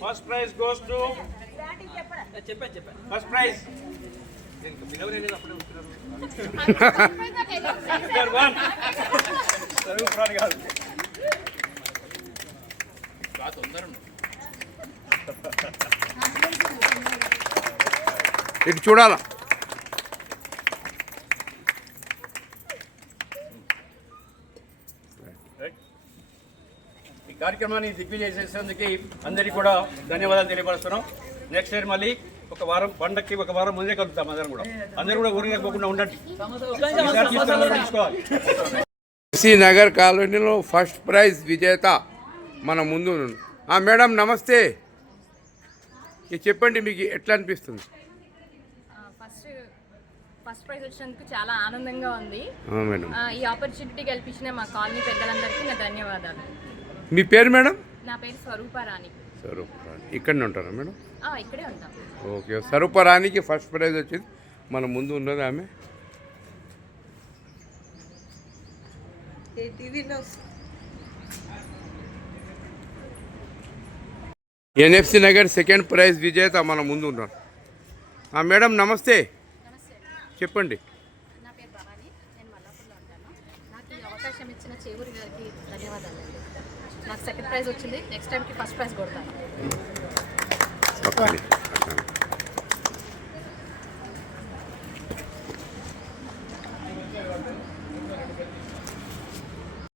First prize goes to first prize. ఇటు చూడాలా ఈ కార్యక్రమాన్ని దిగ్విజయం చేసేందుకు అందరికీ కూడా ధన్యవాదాలు తెలియపరుస్తున్నాం. నెక్స్ట్ ఇయర్ మళ్ళీ ఒక వారం పండక్కి ఒక వారం ముందే కలుగుతాం. అందరూ కూడా ఊరిలో పోకుండా ఉండండి. ఎస్సీ నగర్ కాలనీలో ఫస్ట్ ప్రైజ్ విజేత మన ముందు. మేడం నమస్తే, ఇది చెప్పండి మీకు ఎట్లా అనిపిస్తుంది? ఫస్ట్ ప్రైజ్ వచ్చినందుకు చాలా ఆనందంగా ఉంది మేడం. ఈ ఆపర్చునిటీ కల్పించిన మా కాలనీ పెద్దలందరికీ నా ధన్యవాదాలు. మీ పేరు మేడం? నా పేరు స్వరూపరాణి. స్వరూపరాణి ఇక్కడనే ఉంటారా మేడం? ఇక్కడే ఉంటాం. ఓకే, స్వరూపరాణికి ఫస్ట్ ప్రైజ్ వచ్చింది. మన ముందు ఉన్నది ఆమె. ఎన్ఎఫ్సి నగర్ సెకండ్ ప్రైజ్ విజేత మన ముందు ఉన్నారు. మేడం నమస్తే, చెప్పండి. నా పేరు భవాని, నేను మల్లాపూర్లో ఉంటాను. నాకు ఈ అవకాశం ఇచ్చిన చేవూరి గారికి ధన్యవాదాలు. నాకు సెకండ్ ప్రైజ్ వచ్చింది, నెక్స్ట్ టైంకి ఫస్ట్ ప్రైజ్ కొడతాను.